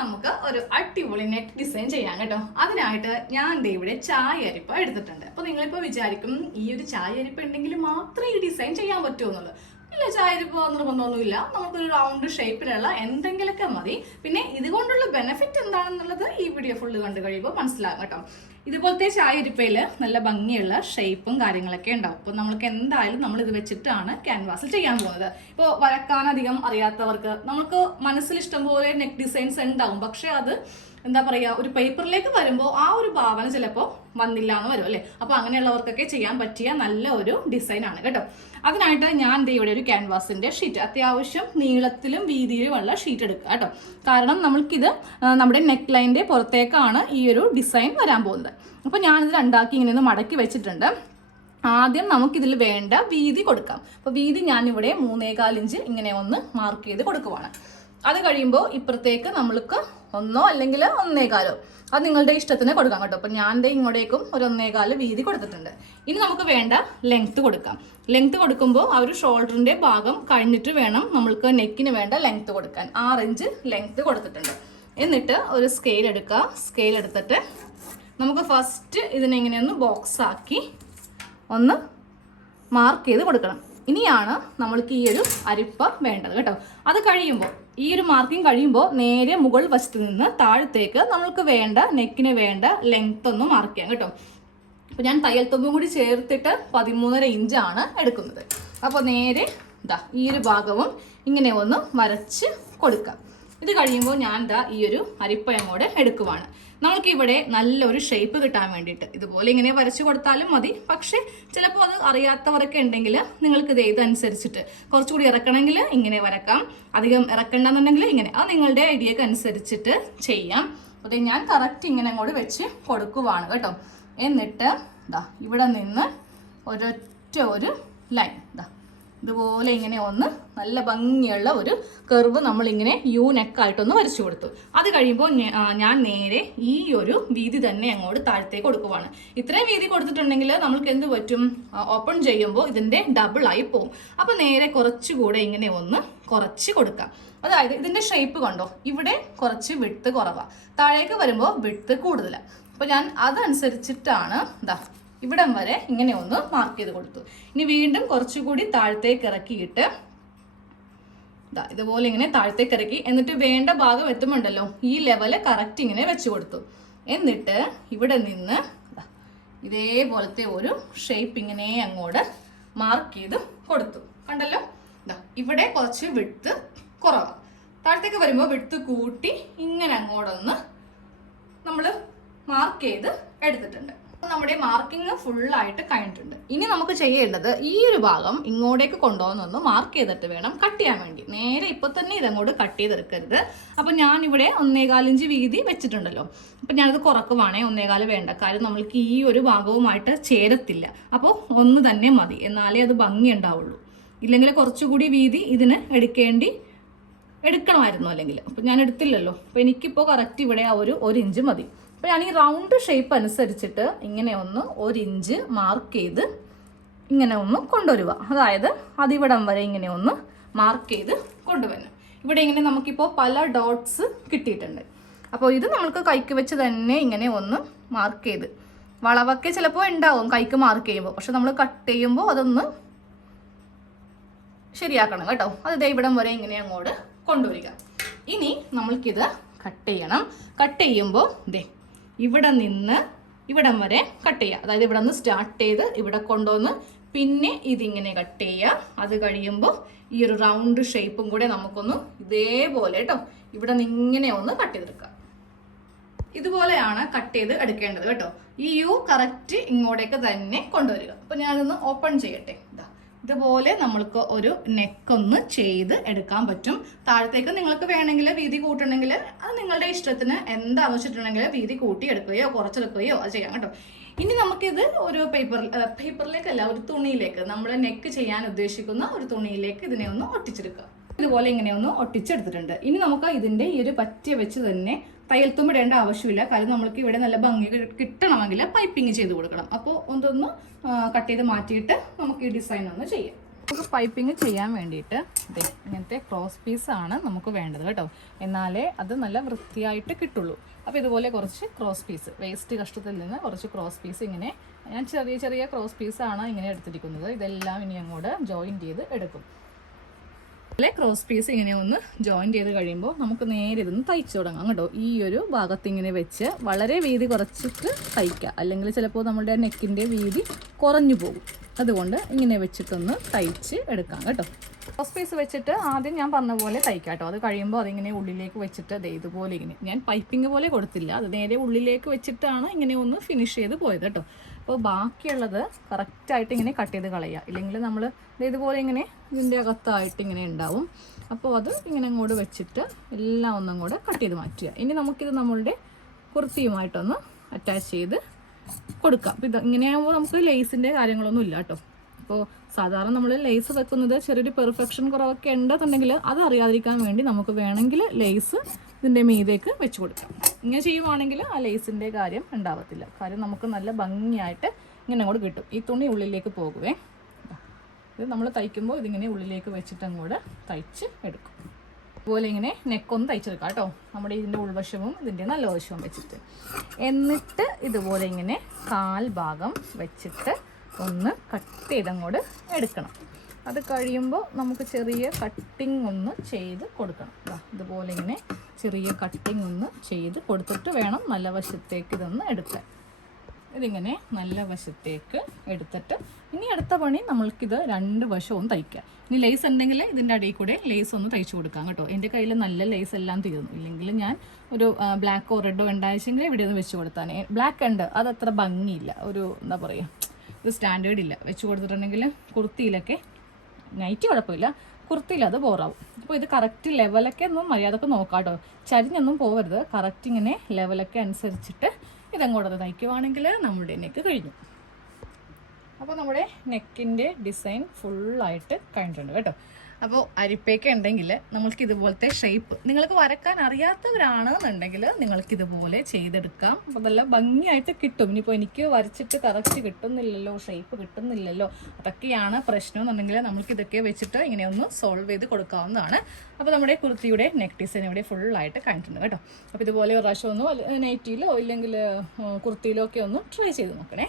നമുക്ക് ഒരു അടിപൊളി നെക്ക് ഡിസൈൻ ചെയ്യാം കേട്ടോ. അതിനായിട്ട് ഞാൻ ഇവിടെ ചായ അരിപ്പ എടുത്തിട്ടുണ്ട്. അപ്പൊ നിങ്ങളിപ്പോ വിചാരിക്കും ഈ ഒരു ചായ അരിപ്പ ഉണ്ടെങ്കിൽ മാത്രമേ ഈ ഡിസൈൻ ചെയ്യാൻ പറ്റൂ എന്നുള്ളത്. ഇല്ല, ചായ അരിപ്പ നിർബന്ധമൊന്നുമില്ല. നമുക്കൊരു റൗണ്ട് ഷേപ്പിലുള്ള എന്തെങ്കിലുമൊക്കെ മതി. പിന്നെ ഇതുകൊണ്ടുള്ള ബെനിഫിറ്റ് എന്താണെന്നുള്ളത് ഈ വീഡിയോ ഫുള്ള് കണ്ടു കഴിയുമ്പോൾ മനസ്സിലാകും കേട്ടോ. ഇതുപോലത്തെ ചായ അരിപ്പയിൽ നല്ല ഭംഗിയുള്ള ഷേപ്പും കാര്യങ്ങളൊക്കെ ഉണ്ടാവും. അപ്പോൾ നമ്മൾക്ക് എന്തായാലും നമ്മൾ ഇത് വെച്ചിട്ടാണ് ക്യാൻവാസിൽ ചെയ്യാൻ പോകുന്നത്. ഇപ്പോൾ വരക്കാനധികം അറിയാത്തവർക്ക് നമുക്ക് മനസ്സിൽ ഇഷ്ടംപോലെ നെക്ക് ഡിസൈൻസ് ഉണ്ടാവും. പക്ഷെ അത് എന്താ പറയുക, ഒരു പേപ്പറിലേക്ക് വരുമ്പോൾ ആ ഒരു ഭാവന ചിലപ്പോൾ വന്നില്ല എന്ന് വരും അല്ലേ. അപ്പോൾ അങ്ങനെയുള്ളവർക്കൊക്കെ ചെയ്യാൻ പറ്റിയ നല്ല ഒരു ഡിസൈൻ ആണ് കേട്ടോ. അതിനായിട്ട് ഞാൻ ഇവിടെ ഒരു ക്യാൻവാസിന്റെ ഷീറ്റ്, അത്യാവശ്യം നീളത്തിലും വീതിയിലും ഉള്ള ഷീറ്റ് എടുക്കുക കേട്ടോ. കാരണം നമ്മൾക്കിത് നമ്മുടെ നെക്ക് ലൈനിന്റെ പുറത്തേക്കാണ് ഈ ഒരു ഡിസൈൻ വരാൻ പോകുന്നത്. അപ്പോൾ ഞാനിത് രണ്ടാക്കി ഇങ്ങനെ ഒന്ന് മടക്കി വെച്ചിട്ടുണ്ട്. ആദ്യം നമുക്കിതിൽ വേണ്ട വീതി കൊടുക്കാം. അപ്പോൾ വീതി ഞാനിവിടെ 3.25 ഇഞ്ച് ഇങ്ങനെ ഒന്ന് മാർക്ക് ചെയ്ത് കൊടുക്കുവാണ്. അത് കഴിയുമ്പോൾ ഇപ്പുറത്തേക്ക് നമ്മൾക്ക് 1 അല്ലെങ്കിൽ 1.25 അത് നിങ്ങളുടെ ഇഷ്ടത്തിന് കൊടുക്കാം കേട്ടോ. അപ്പം ഞാൻ ഇങ്ങോട്ടേക്കും ഒരു 1.25 വീതി കൊടുത്തിട്ടുണ്ട്. ഇനി നമുക്ക് വേണ്ട ലെങ്ത് കൊടുക്കാം. ലെങ്ത് കൊടുക്കുമ്പോൾ ആ ഒരു ഷോൾഡറിന്റെ ഭാഗം കഴിഞ്ഞിട്ട് വേണം നമ്മൾക്ക് നെക്കിന് വേണ്ട ലെങ്ത് കൊടുക്കാൻ. 6 ഇഞ്ച് ലെങ്ത് കൊടുത്തിട്ടുണ്ട്. എന്നിട്ട് ഒരു സ്കെയിൽ എടുക്കുക. സ്കെയിൽ എടുത്തിട്ട് നമുക്ക് ഫസ്റ്റ് ഇതിനെ ഇങ്ങനെ ഒന്ന് ബോക്സ് ആക്കി ഒന്ന് മാർക്ക് ചെയ്ത് കൊടുക്കണം. ഇനിയാണ് നമ്മൾക്ക് ഈ ഒരു അരിപ്പ വേണ്ടത് കേട്ടോ. അത് കഴിയുമ്പോൾ ഈ ഒരു മാർക്കിംഗ് കഴിയുമ്പോൾ നേരെ മുകൾ വശത്ത് നിന്ന് താഴത്തേക്ക് നമ്മൾക്ക് വേണ്ട നെക്കിന് വേണ്ട ലെങ്ത് ഒന്ന് മാർക്ക് ചെയ്യാം കേട്ടോ. അപ്പോൾ ഞാൻ തയ്യൽ തുമ്പും കൂടി ചേർത്തിട്ട് 13.5 ഇഞ്ചാണ് എടുക്കുന്നത്. അപ്പോൾ നേരെ ഈ ഒരു ഭാഗവും ഇങ്ങനെ ഒന്ന് വരച്ച് കൊടുക്കാം. ഇത് കഴിയുമ്പോൾ ഞാൻ ഈ ഒരു അരിപ്പ അങ്ങോട്ട് എടുക്കുവാണ്. നമ്മൾക്ക് ഇവിടെ നല്ലൊരു ഷേപ്പ് കിട്ടാൻ വേണ്ടിയിട്ട് ഇതുപോലെ ഇങ്ങനെ വരച്ചു കൊടുത്താലും മതി. പക്ഷെ ചിലപ്പോൾ അത് അറിയാത്തവരൊക്കെ ഉണ്ടെങ്കിൽ നിങ്ങൾക്ക് ഇതനുസരിച്ചിട്ട് കുറച്ചുകൂടി ഇറക്കണമെങ്കിൽ ഇങ്ങനെ വരക്കാം, അധികം ഇറക്കണ്ടെന്നുണ്ടെങ്കിൽ ഇങ്ങനെ, അത് നിങ്ങളുടെ ഐഡിയക്ക് അനുസരിച്ചിട്ട് ചെയ്യാം. അപ്പോൾ ഞാൻ കറക്റ്റ് ഇങ്ങനെ അങ്ങോട്ട് വെച്ച് കൊടുക്കുവാണ് കേട്ടോ. എന്നിട്ട് ഇവിടെ നിന്ന് ഒരൊറ്റ ഒരു ലൈൻ ഇതുപോലെ ഇങ്ങനെ ഒന്ന് നല്ല ഭംഗിയുള്ള ഒരു കർവ് നമ്മളിങ്ങനെ യു നെക്കായിട്ടൊന്ന് വരച്ചു കൊടുത്തു. അത് കഴിയുമ്പോൾ ഞാൻ നേരെ ഈ ഒരു വീതി തന്നെ അങ്ങോട്ട് താഴത്തേക്ക് കൊടുക്കുവാണ്. ഇത്രയും വീതി കൊടുത്തിട്ടുണ്ടെങ്കിൽ നമ്മൾക്ക് എന്ത് പറ്റും, ഓപ്പൺ ചെയ്യുമ്പോൾ ഇതിൻ്റെ ഡബിളായി പോകും. അപ്പോൾ നേരെ കുറച്ചുകൂടെ ഇങ്ങനെ ഒന്ന് കുറച്ച് കൊടുക്കാം. അതായത് ഇതിൻ്റെ ഷേപ്പ് കണ്ടോ, ഇവിടെ കുറച്ച് വിഡ്ത്ത് കുറവാണ്, താഴേക്ക് വരുമ്പോൾ വിഡ്ത്ത് കൂടുതലാണ്. അപ്പോൾ ഞാൻ അതനുസരിച്ചിട്ടാണ് ഇവിടം വരെ ഇങ്ങനെ ഒന്ന് മാർക്ക് ചെയ്ത് കൊടുത്തു. ഇനി വീണ്ടും കുറച്ചുകൂടി താഴത്തേക്ക് ഇറക്കിയിട്ട് ഇതുപോലെ ഇങ്ങനെ താഴത്തേക്ക് ഇറക്കി. എന്നിട്ട് വേണ്ട ഭാഗം എത്തുമ്പോണ്ടല്ലോ ഈ ലെവല് കറക്റ്റ് ഇങ്ങനെ വെച്ച് കൊടുത്തു. എന്നിട്ട് ഇവിടെ നിന്ന് ഇതേപോലത്തെ ഒരു ഷേപ്പ് ഇങ്ങനെ അങ്ങോട്ട് മാർക്ക് ചെയ്ത് കൊടുത്തു. കണ്ടല്ലോ, ഇവിടെ കുറച്ച് വിഡ്ത്ത് കുറവാണ്, താഴത്തേക്ക് വരുമ്പോൾ വിഡ്ത്ത് കൂട്ടി ഇങ്ങനെ അങ്ങോട്ടൊന്ന് നമ്മൾ മാർക്ക് ചെയ്ത് എടുത്തിട്ടുണ്ട്. നമ്മുടെ മാർക്കിംഗ് ഫുള്ളായിട്ട് കഴിഞ്ഞിട്ടുണ്ട്. ഇനി നമുക്ക് ചെയ്യേണ്ടത് ഈ ഒരു ഭാഗം ഇങ്ങോട്ടേക്ക് കൊണ്ടുപോകുന്നൊന്ന് മാർക്ക് ചെയ്തിട്ട് വേണം കട്ട് ചെയ്യാൻ വേണ്ടി. നേരെ ഇപ്പൊ തന്നെ ഇതങ്ങോട്ട് കട്ട് ചെയ്തെടുക്കരുത്. അപ്പൊ ഞാനിവിടെ 1.25 ഇഞ്ച് വീതി വെച്ചിട്ടുണ്ടല്ലോ. അപ്പൊ ഞാനത് കുറക്കുവാണേ, 1.25 വേണ്ട. കാര്യം നമ്മൾക്ക് ഈ ഒരു ഭാഗവുമായിട്ട് ചേരത്തില്ല. അപ്പോൾ 1 തന്നെ മതി, എന്നാലേ അത് ഭംഗി ഉണ്ടാവുള്ളൂ. ഇല്ലെങ്കിൽ കുറച്ചുകൂടി വീതി ഇതിന് എടുക്കണമായിരുന്നു അല്ലെങ്കിൽ. അപ്പൊ ഞാൻ എടുത്തില്ലല്ലോ. അപ്പൊ എനിക്കിപ്പോൾ കറക്റ്റ് ഇവിടെ ആ ഒരു 1 ഇഞ്ച് മതി. അപ്പോൾ ഞാൻ ഈ റൗണ്ട് ഷേപ്പ് അനുസരിച്ചിട്ട് ഇങ്ങനെ ഒന്ന് 1 ഇഞ്ച് മാർക്ക് ചെയ്ത് ഇങ്ങനെ ഒന്ന് കൊണ്ടുവരിക. അതായത് അതിവിടം വരെ ഇങ്ങനെ ഒന്ന് മാർക്ക് ചെയ്ത് കൊണ്ടുവരണം. ഇവിടെ ഇങ്ങനെ നമുക്കിപ്പോൾ പല ഡോട്ട്സ് കിട്ടിയിട്ടുണ്ട്. അപ്പോൾ ഇത് നമുക്ക് കൈക്ക് വെച്ച് തന്നെ ഇങ്ങനെ ഒന്ന് മാർക്ക് ചെയ്ത്, വളവൊക്കെ ചിലപ്പോൾ ഉണ്ടാവും കൈക്ക് മാർക്ക് ചെയ്യുമ്പോൾ, പക്ഷെ നമ്മൾ കട്ട് ചെയ്യുമ്പോൾ അതൊന്ന് ശരിയാക്കണം കേട്ടോ. അത് ഇവിടം വരെ ഇങ്ങനെ അങ്ങോട്ട് കൊണ്ടുവരിക. ഇനി നമ്മൾക്കിത് കട്ട് ചെയ്യണം. കട്ട് ചെയ്യുമ്പോൾ ഇവിടെ നിന്ന് ഇവിടം വരെ കട്ട് ചെയ്യുക. അതായത് ഇവിടെ നിന്ന് സ്റ്റാർട്ട് ചെയ്ത് ഇവിടെ കൊണ്ടുവന്ന് പിന്നെ ഇതിങ്ങനെ കട്ട് ചെയ്യുക. അത് കഴിയുമ്പോൾ ഈ ഒരു റൗണ്ട് ഷേപ്പും കൂടെ നമുക്കൊന്ന് ഇതേപോലെ കേട്ടോ ഇവിടെ നിന്ന് ഇങ്ങനെ ഒന്ന് കട്ട് ചെയ്തെടുക്കുക. ഇതുപോലെയാണ് കട്ട് ചെയ്ത് എടുക്കേണ്ടത് കേട്ടോ. ഈ യു കറക്റ്റ് ഇങ്ങോട്ടേക്ക് തന്നെ കൊണ്ടുവരിക. അപ്പോൾ ഞാനൊന്ന് ഓപ്പൺ ചെയ്യട്ടെ. ഇതുപോലെ നമ്മൾക്ക് ഒരു നെക്കൊന്ന് ചെയ്ത് എടുക്കാൻ പറ്റും. താഴത്തേക്ക് നിങ്ങൾക്ക് വേണമെങ്കിൽ വീതി കൂട്ടണമെങ്കിൽ അത് നിങ്ങളുടെ ഇഷ്ടത്തിന് എന്താവശ്യത്തിട്ടുണ്ടെങ്കിൽ വീതി കൂട്ടി എടുക്കുകയോ കുറച്ചെടുക്കുകയോ അത് ചെയ്യാം കേട്ടോ. ഇനി നമുക്കിത് ഒരു പേപ്പറിലേക്കല്ല, ഒരു തുണിയിലേക്ക്, നമ്മൾ നെക്ക് ചെയ്യാൻ ഉദ്ദേശിക്കുന്ന ഒരു തുണിയിലേക്ക് ഇതിനെ ഒന്ന് ഒട്ടിച്ചെടുക്കുക. ഇതുപോലെ ഇങ്ങനെ ഒന്ന് ഒട്ടിച്ചെടുത്തിട്ടുണ്ട്. ഇനി നമുക്ക് ഇതിൻ്റെ ഈ ഒരു പറ്റിയ വെച്ച് തന്നെ തയ്യൽ തുമ്പിടേണ്ട ആവശ്യമില്ല. കാര്യം നമ്മൾക്ക് ഇവിടെ നല്ല ഭംഗി കിട്ടണമെങ്കിൽ പൈപ്പിംഗ് ചെയ്ത് കൊടുക്കണം. അപ്പോൾ ഒന്നൊന്ന് കട്ട് ചെയ്ത് മാറ്റിയിട്ട് നമുക്ക് ഈ ഡിസൈൻ ഒന്ന് ചെയ്യാം. നമുക്ക് പൈപ്പിംഗ് ചെയ്യാൻ വേണ്ടിയിട്ട് ഇങ്ങനത്തെ ക്രോസ് പീസാണ് നമുക്ക് വേണ്ടത് കേട്ടോ. എന്നാലേ അത് നല്ല വൃത്തിയായിട്ട് കിട്ടുള്ളൂ. അപ്പോൾ ഇതുപോലെ കുറച്ച് ക്രോസ് പീസ്, വേസ്റ്റ് കഷ്ടത്തിൽ നിന്ന് കുറച്ച് ക്രോസ് പീസ് ഇങ്ങനെ, ഞാൻ ചെറിയ ചെറിയ ക്രോസ് പീസാണ് ഇങ്ങനെ എടുത്തിരിക്കുന്നത്. ഇതെല്ലാം ഇനി അങ്ങോട്ട് ജോയിൻറ്റ് ചെയ്ത് എടുക്കും. അതുപോലെ ക്രോസ് പീസ് ഇങ്ങനെ ഒന്ന് ജോയിൻറ്റ് ചെയ്ത് കഴിയുമ്പോൾ നമുക്ക് നേരെ ഇതൊന്ന് തയ്ച്ചു തുടങ്ങാം കേട്ടോ. ഈ ഒരു ഭാഗത്ത് ഇങ്ങനെ വെച്ച് വളരെ വീതി കുറച്ചിട്ട് തയ്ക്കുക, അല്ലെങ്കിൽ ചിലപ്പോൾ നമ്മുടെ നെക്കിൻ്റെ വീതി കുറഞ്ഞു പോകും. അതുകൊണ്ട് ഇങ്ങനെ വെച്ചിട്ടൊന്ന് തയ്ച്ച് എടുക്കാം കേട്ടോ. ക്രോസ് പീസ് വെച്ചിട്ട് ആദ്യം ഞാൻ പറഞ്ഞ പോലെ തയ്ക്കാം കേട്ടോ. അത് കഴിയുമ്പോൾ അതിങ്ങനെ ഉള്ളിലേക്ക് വെച്ചിട്ട് ഇതുപോലെ ഇങ്ങനെ, ഞാൻ പൈപ്പിംഗ് പോലെ കൊടുത്തില്ല, അത് നേരെ ഉള്ളിലേക്ക് വെച്ചിട്ടാണ് ഇങ്ങനെ ഒന്ന് ഫിനിഷ് ചെയ്ത് പോയത് കേട്ടോ. അപ്പോൾ ബാക്കിയുള്ളത് കറക്റ്റായിട്ട് ഇങ്ങനെ കട്ട് ചെയ്ത് കളയുക, ഇല്ലെങ്കിൽ നമ്മൾ ഇതുപോലെ ഇങ്ങനെ ഇതിൻ്റെ അകത്തായിട്ട് ഇങ്ങനെ ഉണ്ടാവും. അപ്പോൾ അത് ഇങ്ങനെ അങ്ങോട്ട് വെച്ചിട്ട് എല്ലാം ഒന്നും കൂടെ കട്ട് ചെയ്ത് മാറ്റുക. ഇനി നമുക്കിത് നമ്മളുടെ കുർത്തിയുമായിട്ടൊന്ന് അറ്റാച്ച് ചെയ്ത് കൊടുക്കാം. അപ്പോൾ ഇത് ഇങ്ങനെയാകുമ്പോൾ നമുക്ക് ലേസിൻ്റെ കാര്യങ്ങളൊന്നും ഇല്ല കേട്ടോ. അപ്പോൾ സാധാരണ നമ്മൾ ലേസ് വെക്കുന്നത് ചെറിയൊരു പെർഫെക്ഷൻ കുറവൊക്കെ ഉണ്ടെന്നുണ്ടെങ്കിൽ അത് അറിയാതിരിക്കാൻ വേണ്ടി നമുക്ക് വേണമെങ്കിൽ ലേസ് ഇതിൻ്റെ മീതേക്ക് വെച്ച് കൊടുക്കാം. ഇങ്ങനെ ചെയ്യുവാണെങ്കിൽ ആ ലേസിൻ്റെ കാര്യം ഉണ്ടാവത്തില്ല. കാര്യം നമുക്ക് നല്ല ഭംഗിയായിട്ട് ഇങ്ങനെ അങ്ങോട്ട് കിട്ടും. ഈ തുണി ഉള്ളിലേക്ക് പോകുവേ. ഇത് നമ്മൾ തയ്ക്കുമ്പോൾ ഇതിങ്ങനെ ഉള്ളിലേക്ക് വെച്ചിട്ട് അങ്ങോട്ട് തയ്ച്ച് എടുക്കും. അതുപോലെ ഇങ്ങനെ നെക്കൊന്ന് തയ്ച്ചെടുക്കാം കേട്ടോ, നമ്മുടെ ഇതിൻ്റെ ഉൾവശവും ഇതിൻ്റെ നല്ല വശവും വെച്ചിട്ട്. എന്നിട്ട് ഇതുപോലെ ഇങ്ങനെ കാൽ ഭാഗം വെച്ചിട്ട് ഒന്ന് കട്ട് ചെയ്തങ്ങോട്ട് എടുക്കണം. അത് കഴിയുമ്പോൾ നമുക്ക് ചെറിയ കട്ടിങ് ഒന്ന് ചെയ്ത് കൊടുക്കണം. ഇതുപോലെ ഇങ്ങനെ ചെറിയ കട്ടിങ് ഒന്ന് ചെയ്ത് കൊടുത്തിട്ട് വേണം നല്ല വശത്തേക്ക് ഇതൊന്ന് എടുക്കാൻ. ഇതിങ്ങനെ നല്ല വശത്തേക്ക് എടുത്തിട്ട് ഇനി അടുത്ത പണി നമ്മൾക്കിത് രണ്ട് വശവും തയ്ക്കാം. ഇനി ലേസ് ഉണ്ടെങ്കിൽ ഇതിൻ്റെ അടിയിൽ കൂടെ ലേസ് ഒന്ന് തയ്ച്ചു കൊടുക്കാം കേട്ടോ. എൻ്റെ കയ്യിൽ നല്ല ലേസ് എല്ലാം തീർന്നു, ഇല്ലെങ്കിൽ ഞാൻ ഒരു ബ്ലാക്കോ റെഡോ ഉണ്ടായിച്ചെങ്കിൽ ഇവിടെ ഒന്ന് വെച്ച് കൊടുത്താൽ. ബ്ലാക്ക് ഉണ്ട്, അതത്ര ഭംഗിയില്ല, ഒരു എന്താ പറയുക, ഇത് സ്റ്റാൻഡേർഡ് ഇല്ല. വെച്ച് കൊടുത്തിട്ടുണ്ടെങ്കിൽ കുർത്തിയിലൊക്കെ, നൈറ്റി കുഴപ്പമില്ല, കുർത്തിയിൽ അത് ബോറാവും. അപ്പോൾ ഇത് കറക്റ്റ് ലെവലൊക്കെ ഒന്നും മര്യാദക്ക് നോക്കാം കേട്ടോ, ചരിഞ്ഞൊന്നും പോകരുത്. കറക്റ്റ് ഇങ്ങനെ ലെവലൊക്കെ അനുസരിച്ചിട്ട് ഇതങ്ങോട്ട് തയ്ക്കുവാണെങ്കിൽ നമ്മുടെ നെക്ക് കഴിഞ്ഞു. അപ്പോൾ നമ്മുടെ നെക്കിൻ്റെ ഡിസൈൻ ഫുള്ളായിട്ട് കഴിഞ്ഞിട്ടുണ്ട് കേട്ടോ. അപ്പോൾ അരിപ്പയൊക്കെ ഉണ്ടെങ്കിൽ നമ്മൾക്ക് ഇതുപോലത്തെ ഷേപ്പ് നിങ്ങൾക്ക് വരക്കാൻ അറിയാത്തവരാണെന്നുണ്ടെങ്കിൽ നിങ്ങൾക്കിതുപോലെ ചെയ്തെടുക്കാം. അപ്പോൾ നല്ല ഭംഗിയായിട്ട് കിട്ടും. ഇനിയിപ്പോൾ എനിക്ക് വരച്ചിട്ട് കറക്റ്റ് കിട്ടുന്നില്ലല്ലോ, ഷേപ്പ് കിട്ടുന്നില്ലല്ലോ, അതൊക്കെയാണ് പ്രശ്നം എന്നുണ്ടെങ്കിൽ നമ്മൾക്കിതൊക്കെ വെച്ചിട്ട് ഇങ്ങനെ ഒന്ന് സോൾവ് ചെയ്ത് കൊടുക്കാവുന്നതാണ്. അപ്പോൾ നമ്മുടെ കുർത്തിയുടെ നെക്ക് ഡിസൈൻ ഇവിടെ ഫുള്ളായിട്ട് കഴിഞ്ഞിട്ടുണ്ട് കേട്ടോ. അപ്പോൾ ഇതുപോലെ ഒരു പ്രാവശ്യം ഒന്ന് നൈറ്റിയിലോ ഇല്ലെങ്കിൽ കുർത്തിയിലോ ഒക്കെ ഒന്ന് ട്രൈ ചെയ്ത് നോക്കണേ.